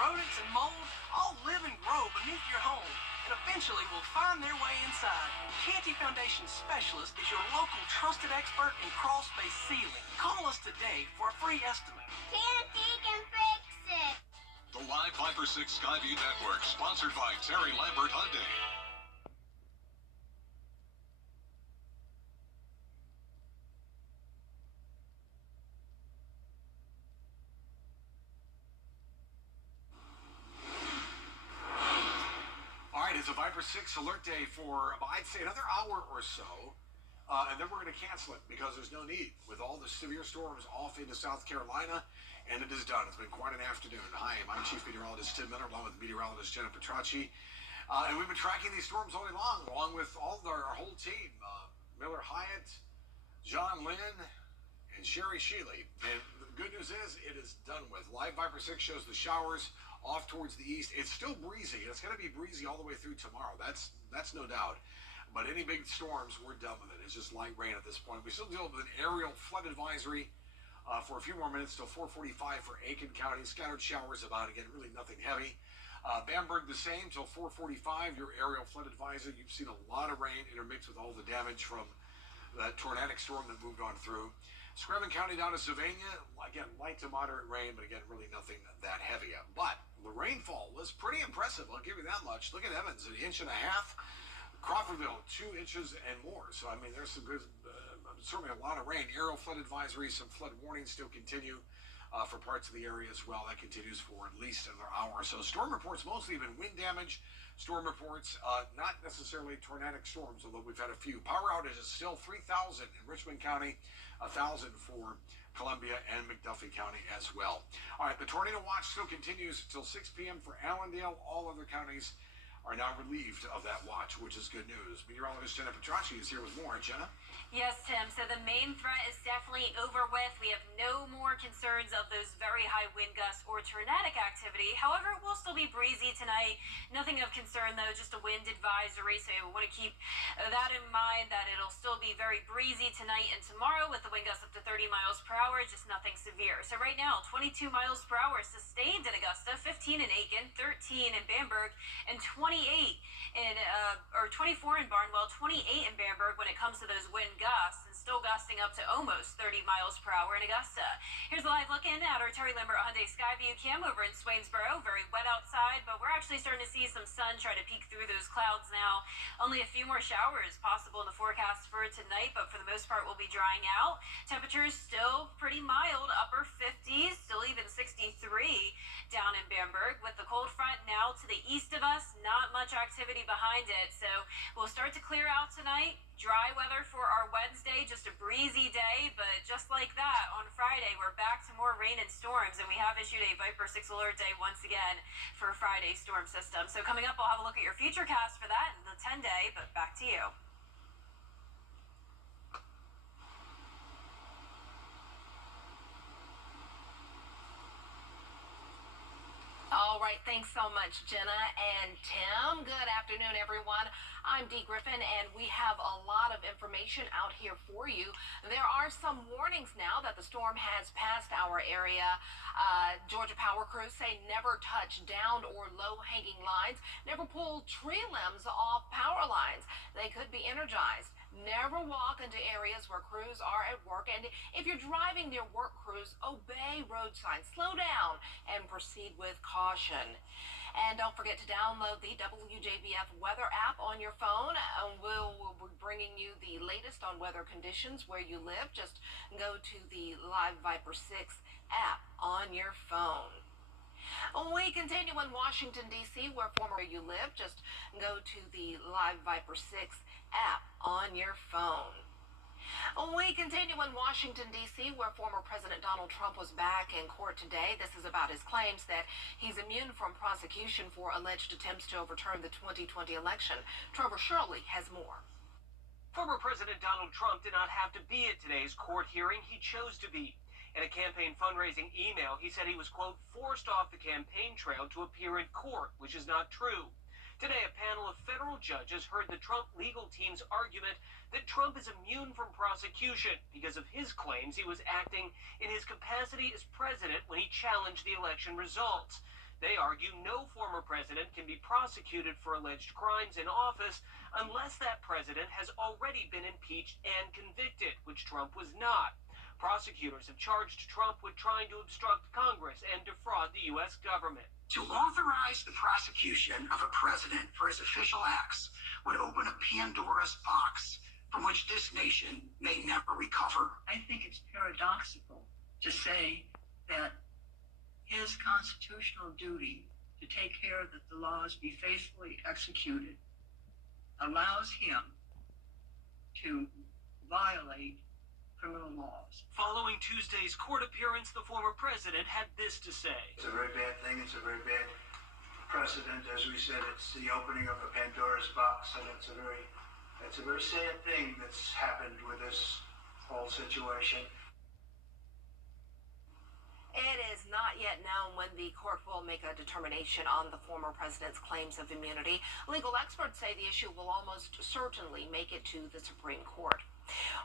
rodents, and mold all live and grow beneath your home and eventually will find their way inside. Canty Foundation Specialist is your local trusted expert in crawl space sealing. Call us today for a free estimate. Canty can fix it. The Live Viper 6 Skyview Network, sponsored by Terry Lambert Hyundai. It's a Viper 6 alert day for, I'd say, another hour or so, and then we're going to cancel it because there's no need. With all the severe storms off into South Carolina, and it is done. It's been quite an afternoon. Hi, I'm Chief Meteorologist Tim Miller, along with meteorologist Jenna Petracci, and we've been tracking these storms all day long, along with our whole team, Miller Hyatt, John Lynn, and Sherry Shealy. And the good news is it is done with. Live Viper 6 shows the showers off towards the east. It's still breezy. It's going to be breezy all the way through tomorrow. That's no doubt. But any big storms, we're done with it. It's just light rain at this point. We still deal with an aerial flood advisory for a few more minutes till 4:45 for Aiken County. Scattered showers about, again, really nothing heavy. Bamberg the same till 4:45. Your aerial flood advisory. You've seen a lot of rain intermixed with all the damage from that tornadic storm that moved on through. Screven County down to Sylvania, again, light to moderate rain, but again, really nothing that heavy. But the rainfall was pretty impressive, I'll give you that much. Look at Evans, 1.5 inches. Crawfordville, 2 inches and more. So, I mean, there's some good, certainly a lot of rain. Aerial flood advisories, some flood warnings still continue for parts of the area as well. That continues for at least another hour or so. Storm reports mostly have been wind damage. Storm reports, not necessarily tornadic storms, although we've had a few. Power outages still 3,000 in Richmond County, 1,000 for Columbia and McDuffie County as well. All right, the tornado watch still continues until 6 p.m. for Allendale. All other counties are now relieved of that watch, which is good news. Meteorologist Jenna Petracci is here with more. Jenna? Yes, Tim. So the main threat is definitely over with. We have no more concerns of those very high wind gusts or tornadic activity. However, it will still be breezy tonight. Nothing of concern, though, just a wind advisory. So we want to keep that in mind, that it'll still be very breezy tonight and tomorrow with the wind gusts up to 30 miles per hour, just nothing severe. So right now, 22 miles per hour sustained in Augusta, 15 in Aiken, 13 in Bamberg, and 24 in Barnwell, 28 in Bamberg when it comes to those wind gusts, and still gusting up to almost 30 miles per hour in Augusta. Here's a live look in at our Terry Lambert Hyundai Skyview cam over in Swainsboro. Very wet outside, but we're actually starting to see some sun try to peek through those clouds now. Only a few more showers possible in the forecast for tonight, but for the most part we'll be drying out. Temperatures still pretty mild, upper 50s, still even 63 down in Bamberg. With the cold front now to the east of us, not much activity behind it, so we'll start to clear out tonight. Dry weather for our Wednesday, just a breezy day, but just like that, on Friday, we're back to more rain and storms, and we have issued a Viper 6 alert day once again for Friday's storm system. So coming up, I'll have a look at your future cast for that in the 10-day, but back to you. All right, thanks so much, Jenna and Tim. Good afternoon, everyone. I'm Dee Griffin, and we have a lot of information out here for you. There are some warnings now that the storm has passed our area. Georgia Power crews say never touch down or low-hanging lines, never pull tree limbs off power lines. They could be energized. Never walk into areas where crews are at work, and if you're driving near work crews, obey road signs, slow down, and proceed with caution. And don't forget to download the WJBF weather app on your phone. We'll be bringing you the latest on weather conditions where you live. Just go to the Live Viper 6 app on your phone. We continue in Washington, D.C., where former you live. Just go to the Live Viper 6 app on your phone. We continue in Washington, D.C., where former President Donald Trump was back in court today. This is about his claims that he's immune from prosecution for alleged attempts to overturn the 2020 election. Trevor Shirley has more. Former President Donald Trump did not have to be at today's court hearing. He chose to be. In a campaign fundraising email, he said he was, quote, forced off the campaign trail to appear in court, which is not true. Today, a panel of federal judges heard the Trump legal team's argument that Trump is immune from prosecution because of his claims he was acting in his capacity as president when he challenged the election results. They argue no former president can be prosecuted for alleged crimes in office unless that president has already been impeached and convicted, which Trump was not. Prosecutors have charged Trump with trying to obstruct Congress and defraud the U.S. government. To authorize the prosecution of a president for his official acts would open a Pandora's box from which this nation may never recover. I think it's paradoxical to say that his constitutional duty to take care that the laws be faithfully executed allows him to violate criminal laws. Following Tuesday's court appearance, the former president had this to say. It's a very bad thing. It's a very bad precedent. As we said, it's the opening of a Pandora's box, and it's a very sad thing that's happened with this whole situation. It is not yet known when the court will make a determination on the former president's claims of immunity. Legal experts say the issue will almost certainly make it to the Supreme Court.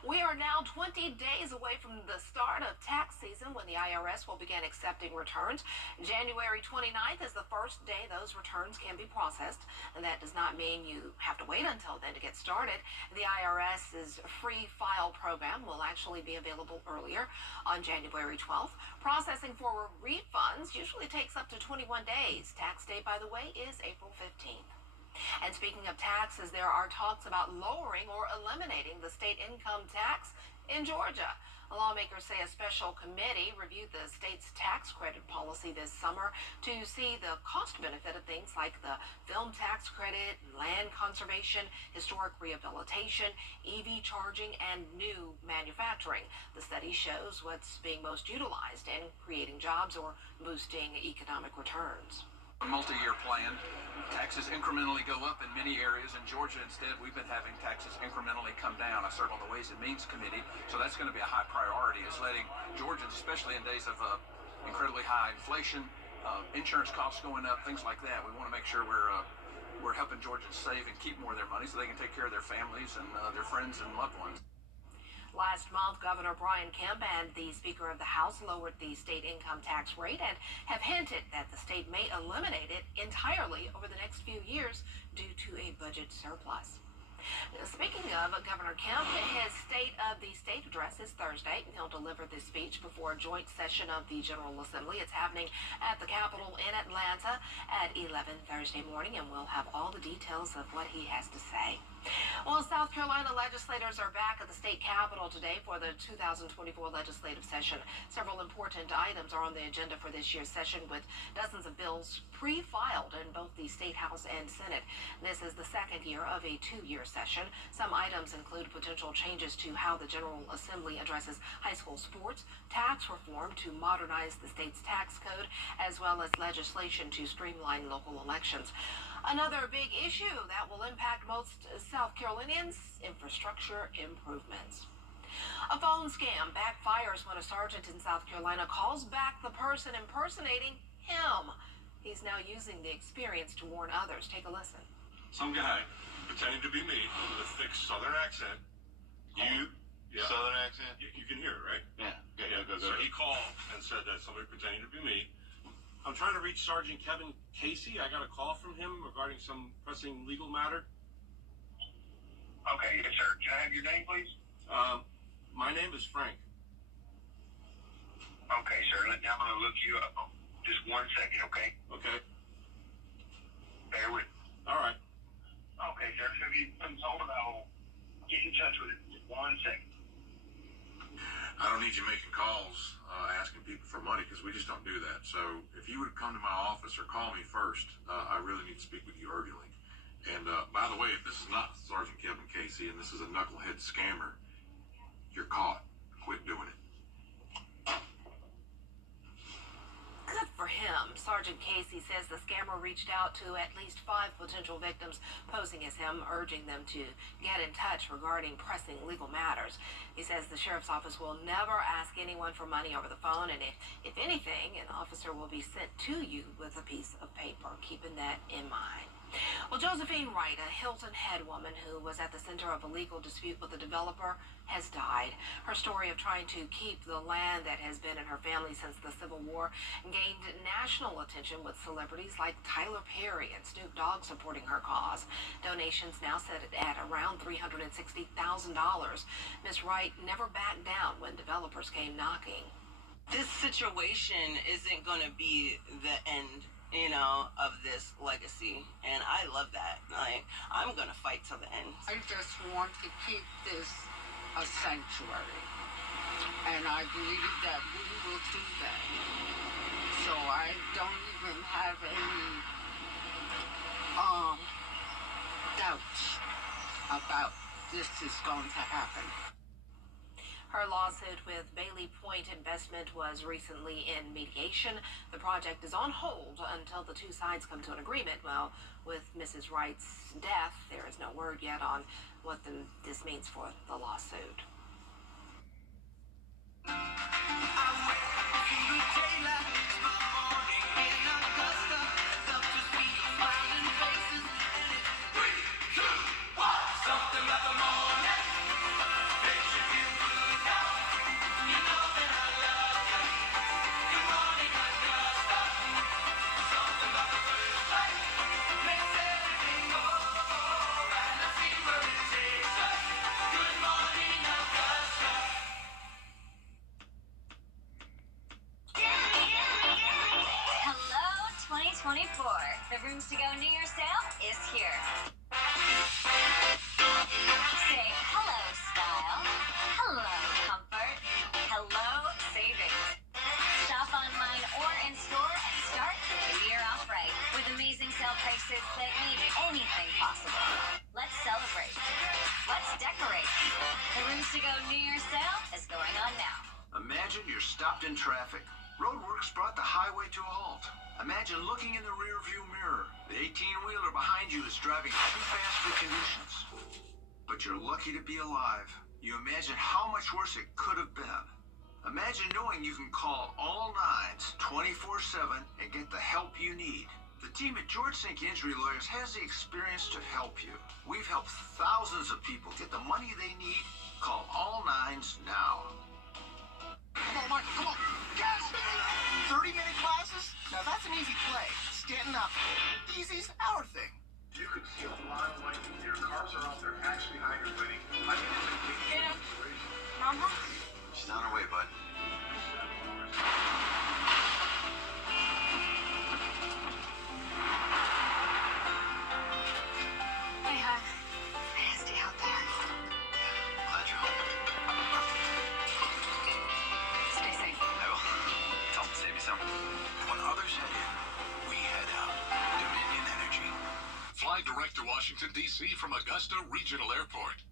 We are now 20 days away from the start of tax season when the IRS will begin accepting returns. January 29th is the first day those returns can be processed, and that does not mean you have to wait until then to get started. The IRS's free file program will actually be available earlier on January 12th. Processing for refunds usually takes up to 21 days. Tax day, by the way, is April 15th. And speaking of taxes, there are talks about lowering or eliminating the state income tax in Georgia. Lawmakers say a special committee reviewed the state's tax credit policy this summer to see the cost benefit of things like the film tax credit, land conservation, historic rehabilitation, EV charging, and new manufacturing. The study shows what's being most utilized in creating jobs or boosting economic returns. A multi-year plan. Taxes incrementally go up in many areas. In Georgia, instead, we've been having taxes incrementally come down. I serve on the Ways and Means Committee, so that's going to be a high priority, is letting Georgians, especially in days of incredibly high inflation, insurance costs going up, things like that. We want to make sure we're helping Georgians save and keep more of their money so they can take care of their families and their friends and loved ones. Last month, Governor Brian Kemp and the Speaker of the House lowered the state income tax rate and have hinted that the state may eliminate it entirely over the next few years due to a budget surplus. Speaking of Governor Kemp, his State of the State address is Thursday. He'll deliver this speech before a joint session of the General Assembly. It's happening at the Capitol in Atlanta at 11 Thursday morning, and we'll have all the details of what he has to say. Well, South Carolina legislators are back at the state capitol today for the 2024 legislative session. Several important items are on the agenda for this year's session, with dozens of bills pre-filed in both the State House and Senate. This is the second year of a two-year session. Some items include potential changes to how the General Assembly addresses high school sports, tax reform to modernize the state's tax code, as well as legislation to streamline local elections. Another big issue that will impact most South Carolinians: infrastructure improvements. A phone scam backfires when a sergeant in South Carolina calls back the person impersonating him. He's now using the experience to warn others. Take a listen. Some guy pretending to be me with a thick Southern accent. Southern accent? You can hear it, right? Yeah. Go. So he called and said that somebody pretending to be me. I'm trying to reach Sergeant Kevin Casey. I got a call from him regarding some pressing legal matter. Okay, yes, sir. Can I have your name, please? My name is Frank. Okay, sir. Now I'm going to look you up. Just 1 second, okay? Okay. Bear with me. All right. Okay, sir. So if you please hold it, I'll get in touch with it. Just 1 second. I don't need you making calls asking people for money, because we just don't do that. So if you would come to my office or call me first, I really need to speak with you urgently. And by the way, if this is not Sergeant Kevin Casey and this is a knucklehead scammer, you're caught. Quit doing it. Good for him. Sergeant Casey says the scammer reached out to at least 5 potential victims posing as him, urging them to get in touch regarding pressing legal matters. He says the sheriff's office will never ask anyone for money over the phone, and if anything, an officer will be sent to you with a piece of paper. keeping that in mind. Well, Josephine Wright, a Hilton Head woman who was at the center of a legal dispute with a developer, has died. Her story of trying to keep the land that has been in her family since the Civil War gained national attention, with celebrities like Tyler Perry and Snoop Dogg supporting her cause. Donations now set at around $360,000. Ms. Wright never backed down when developers came knocking. This situation isn't going to be the end, of this legacy. And I love that. Like, I'm going to fight till the end. I just want to keep this a sanctuary. And I believe that we will do that. So I don't even have any doubts about this is going to happen. Her lawsuit with Bailey Point Investment was recently in mediation. The project is on hold until the two sides come to an agreement. Well, with Mrs. Wright's death, there is no word yet on what this means for the lawsuit. The Rooms to Go New Year's sale is here. Say hello, style. Hello, comfort. Hello, savings. Shop online or in store and start the new year off right with amazing sale prices that make anything possible. Let's celebrate. Let's decorate. The Rooms to Go New Year's sale is going on now. Imagine you're stopped in traffic. Roadworks brought the highway to a halt. Imagine looking in the rearview mirror. The 18-wheeler behind you is driving too fast for conditions. But you're lucky to be alive. You imagine how much worse it could have been. Imagine knowing you can call all nines 24/7 and get the help you need. The team at George Sink Injury Lawyers has the experience to help you. We've helped thousands of people get the money they need. Call all nines now. Come on, Michael, come on. Gas me! 30-minute classes? Now that's an easy play. Standing up. Easy's our thing. You could see a lot of light. Your cars are out there actually hydroplaning. I mean, it's a big situation. Mama? She's on her way, bud. Hey, hon. Nasty out there. Glad you're home. Stay safe. I will. Tell them to save you some. When others head in, we head out. Dominion Energy. Fly direct to Washington, D.C. from Augusta Regional Airport.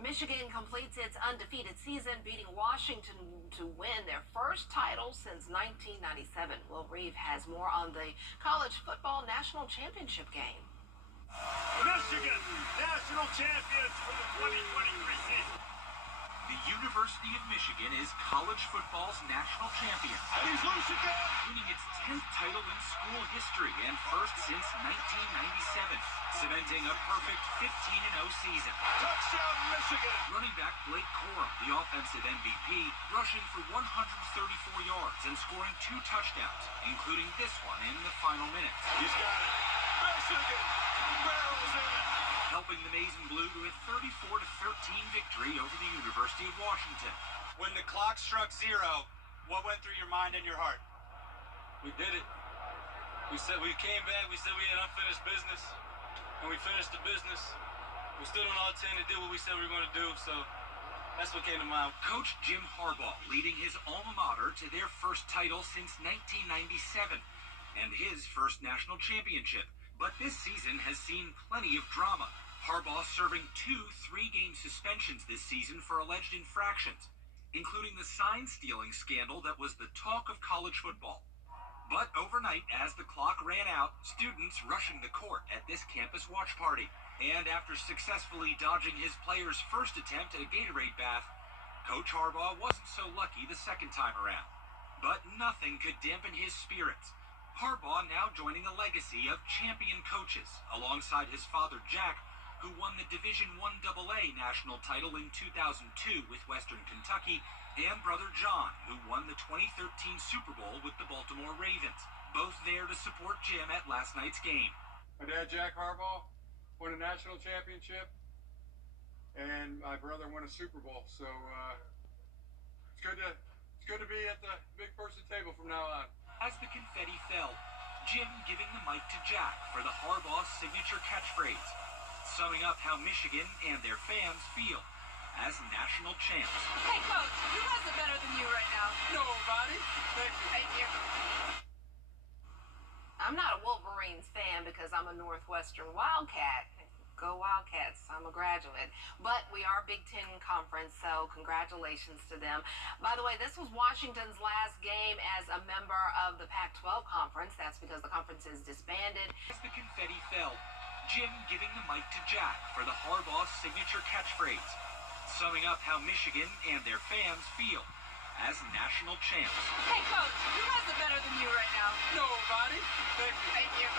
Michigan completes its undefeated season, beating Washington to win their first title since 1997. Will Reeve has more on the college football national championship game. Michigan, national champions for the 2023 season. The University of Michigan is college football's national champion. He's loose again. Winning its 10th title in school history and first since 1997, cementing a perfect 15-0 season. Touchdown, Michigan. Running back Blake Corum, the offensive MVP, rushing for 134 yards and scoring 2 touchdowns, including this one in the final minutes. He's got it. Michigan barrels in it. Helping the Maize and Blue to a 34-13 victory over the University of Washington. When the clock struck 0, what went through your mind and your heart? We did it. We came back, we said we had unfinished business, and we finished the business. We stood on our 10 and did what we said we were going to do, so that's what came to mind. Coach Jim Harbaugh leading his alma mater to their first title since 1997 and his first national championship. But this season has seen plenty of drama. Harbaugh serving 2 3-game suspensions this season for alleged infractions, including the sign-stealing scandal that was the talk of college football. But overnight, as the clock ran out, students rushing the court at this campus watch party. And after successfully dodging his player's first attempt at a Gatorade bath, Coach Harbaugh wasn't so lucky the second time around. But nothing could dampen his spirits. Harbaugh now joining a legacy of champion coaches alongside his father Jack, who won the Division I AA national title in 2002 with Western Kentucky, and brother John, who won the 2013 Super Bowl with the Baltimore Ravens, both there to support Jim at last night's game. My dad, Jack Harbaugh, won a national championship, and my brother won a Super Bowl. So it's good to be at the big person table from now on. As the confetti fell, Jim giving the mic to Jack for the Harbaugh signature catchphrase, summing up how Michigan and their fans feel as national champs. Hey, Coach, you guys are better than you right now. Nobody. Thank you. Thank you. I'm not a Wolverines fan because I'm a Northwestern Wildcat. Go Wildcats. I'm a graduate. But we are Big Ten Conference, so congratulations to them. By the way, this was Washington's last game as a member of the Pac-12 Conference. That's because the conference is disbanded. As the confetti fell, Jim giving the mic to Jack for the Harbaugh signature catchphrase, summing up how Michigan and their fans feel as national champs. Hey, Coach, you guys are better than you right now. Nobody. Thank you. Thank you.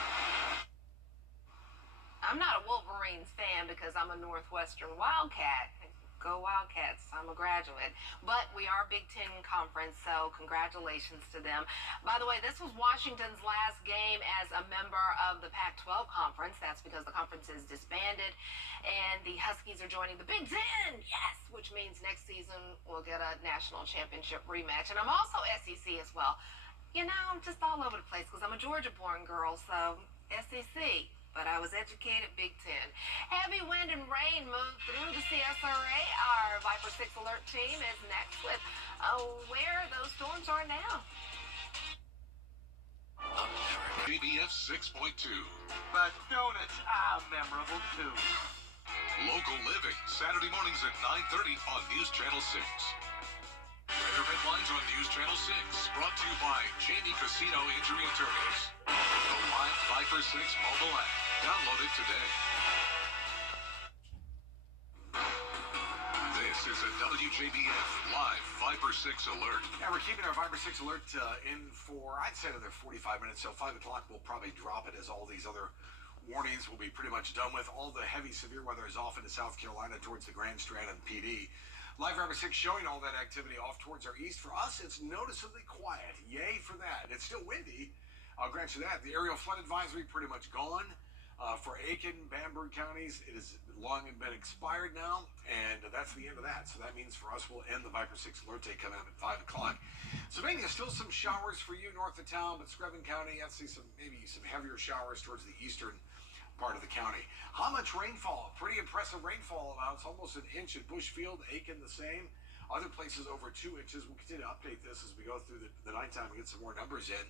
I'm not a Wolverines fan because I'm a Northwestern Wildcat. Go Wildcats. I'm a graduate. But we are Big Ten Conference, so congratulations to them. By the way, this was Washington's last game as a member of the Pac-12 Conference. That's because the conference is disbanded. And the Huskies are joining the Big Ten. Yes! Which means next season we'll get a national championship rematch. And I'm also SEC as well. You know, I'm just all over the place because I'm a Georgia-born girl, so SEC. But I was educated Big Ten. Heavy wind and rain moved through the CSRA. Our Viper 6 alert team is next with where those storms are now. WJBF 6.2. But donuts are memorable too. Local Living, Saturday mornings at 9:30 on News Channel 6. Weather headlines on News Channel 6, brought to you by Jamie Casino Injury Attorneys. The live Viper 6 mobile app. Download it today. This is a WJBF live Viper 6 alert. Yeah, we're keeping our Viper 6 alert in for, I'd say, another 45 minutes. So 5 o'clock, we'll probably drop it as all these other warnings will be pretty much done with. All the heavy severe weather is off into South Carolina towards the Grand Strand and PD. Live Viper 6 showing all that activity off towards our east. For us, it's noticeably quiet. Yay for that. It's still windy. I'll grant you that. The aerial flood advisory pretty much gone. For Aiken, Bamberg counties, it has long been expired now, and that's the end of that. So that means for us, we'll end the Viper 6 alert day coming up at 5 o'clock. Sylvania, still some showers for you north of town, but Screven County, I'd see maybe some heavier showers towards the eastern part of the county. How much rainfall? Pretty impressive rainfall. It's almost an inch at Bushfield, Aiken the same. Other places over 2 inches. We'll continue to update this as we go through the nighttime and get some more numbers in.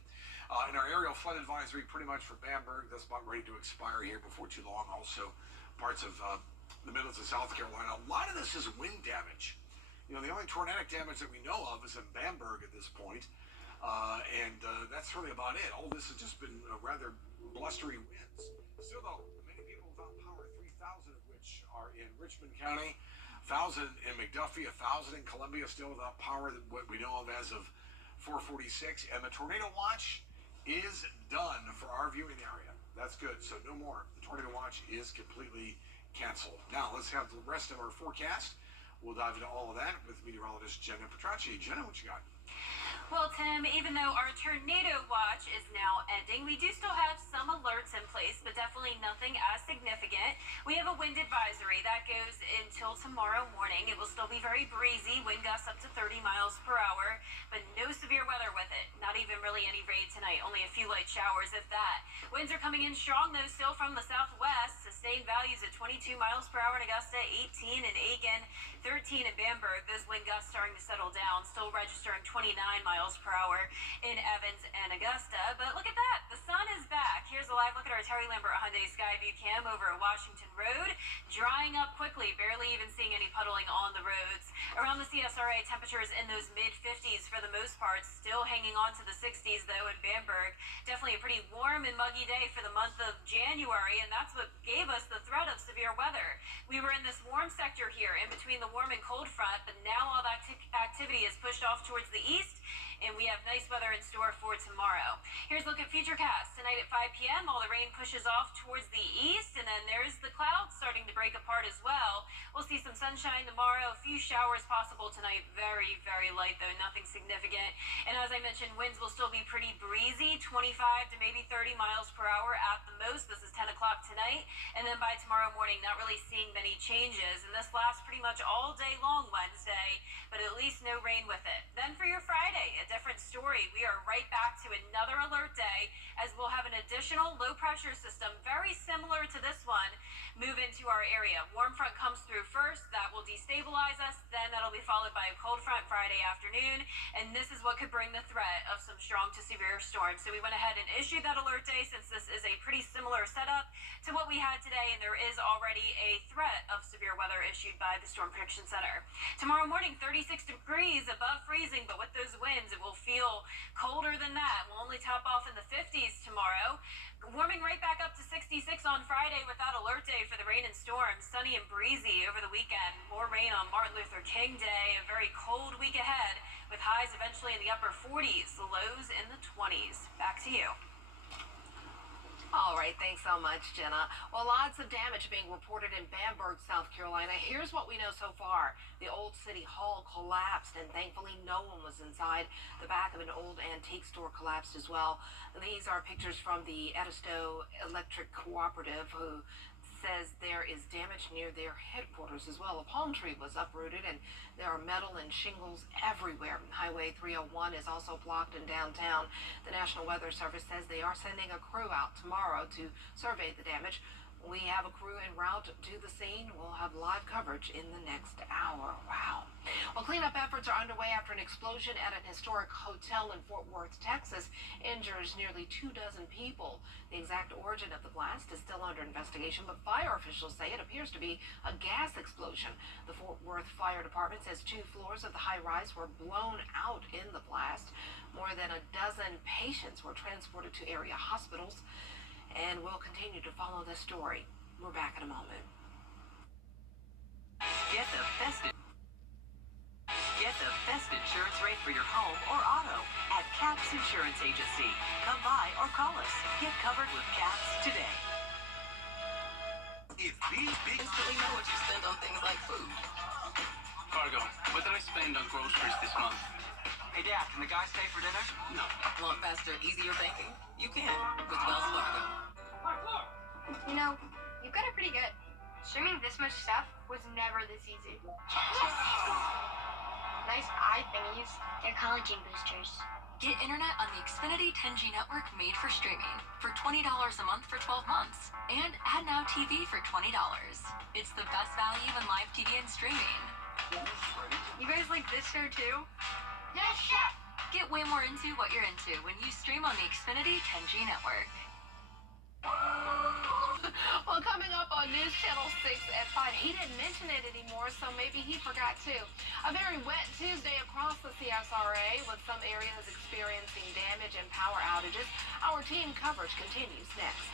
In our aerial flood advisory, pretty much for Bamberg, that's about ready to expire here before too long. Also, parts of the Midlands of South Carolina. A lot of this is wind damage. You know, the only tornadic damage that we know of is in Bamberg at this point. And that's really about it. All this has just been rather blustery winds. Still, though, many people without power, 3,000 of which are in Richmond County, 1,000 in McDuffie, 1,000 in Columbia, still without power, what we know of as of 4:46. And the tornado watch is done for our viewing area. That's good. So no more. The tornado watch is completely canceled. Now, let's have the rest of our forecast. We'll dive into all of that with meteorologist Jenna Petracci. Jenna, what you got? Well, Tim, even though our tornado watch is now ending, we do still have some alerts in place, but definitely nothing as significant. We have a wind advisory that goes until tomorrow morning. It will still be very breezy, wind gusts up to 30 miles per hour, but no severe weather with it. Not even really any rain tonight, only a few light showers, if that. Winds are coming in strong, though, still from the southwest. Sustained values at 22 miles per hour in Augusta, 18 in Aiken, 13 in Bamberg. Those wind gusts starting to settle down, still registering 29 miles per hour in Evans and Augusta. But look at that, the sun is back. Here's a live look at our Terry Lambert Hyundai Skyview cam over at Washington Road. Drying up quickly, barely even seeing any puddling on the roads. Around the CSRA, temperatures in those mid-50s for the most part, still hanging on to the 60s. 60s, though, in Bamberg. Definitely a pretty warm and muggy day for the month of January, and that's what gave us the threat of severe weather. We were in this warm sector here, in between the warm and cold front, but now all that activity is pushed off towards the east, and we have nice weather in store for tomorrow. Here's a look at Futurecast. Tonight at 5 p.m., all the rain pushes off towards the east, and then there's the clouds starting to break apart as well. We'll see some sunshine tomorrow, a few showers possible tonight. Very, very light, though, nothing significant. And as I mentioned, winds will still be pretty breezy, 25 to maybe 30 miles per hour at the most. This is 10 o'clock tonight. And then by tomorrow morning, not really seeing many changes. And this lasts pretty much all day long Wednesday, but at least no rain with it. Then for your Friday, a different story. We are right back to another alert day, as we'll have an additional low-pressure system, very similar to this one, move into our area. Warm front comes through first. That will destabilize us. Then that'll be followed by a cold front Friday afternoon. And this is what could bring the threat of some strong to severe storms. So we went ahead and issued that alert day, since this is a pretty similar setup to what we had today. And there is already a threat of severe weather issued by the Storm Prediction Center. Tomorrow morning, 36 degrees above freezing. But with those winds, it will feel colder than that. We'll only top off in the 50s tomorrow. Warming right back up to 66 on Friday with that alert day for the rain and storms. Sunny and breezy over the weekend. More rain on Martin Luther King Day. A very cold week ahead with highs eventually in the upper 40s, the lows in the 20s. Back to you. All right, thanks so much, Jenna. Well, lots of damage being reported in Bamberg, South Carolina. Here's what we know so far. The old city hall collapsed, and thankfully no one was inside. The back of an old antique store collapsed as well. These are pictures from the Edisto Electric Cooperative, who says there is damage near their headquarters as well. A palm tree was uprooted, and there are metal and shingles everywhere. Highway 301 is also blocked in downtown. The National Weather Service says they are sending a crew out tomorrow to survey the damage. We have a crew en route to the scene. We'll have live coverage in the next hour. Wow. Well, cleanup efforts are underway after an explosion at an historic hotel in Fort Worth, Texas, injures nearly 24 people. The exact origin of the blast is still under investigation, but fire officials say it appears to be a gas explosion. The Fort Worth Fire Department says 2 floors of the high-rise were blown out in the blast. More than a dozen patients were transported to area hospitals. And we'll continue to follow this story. We're back in a moment. Get the best insurance rate for your home or auto at Caps Insurance Agency. Come by or call us. Get covered with Caps today. If these big instantly know what you spend on things like food. Fargo, what did I spend on groceries this month? Hey, Dad, can the guy stay for dinner? No. Want faster, easier banking? You can with Wells Fargo. You know, you've got it pretty good. Streaming this much stuff was never this easy. Nice eye thingies. They're collagen boosters. Get internet on the Xfinity 10G network made for streaming for $20 a month for 12 months. And Add Now TV for $20. It's the best value in live TV and streaming. You guys like this show too? Yes, chef! Get way more into what you're into when you stream on the Xfinity 10G network. Well, coming up on News Channel 6 at 5, he didn't mention it anymore, so maybe he forgot to. A very wet Tuesday across the CSRA, with some areas experiencing damage and power outages. Our team coverage continues next.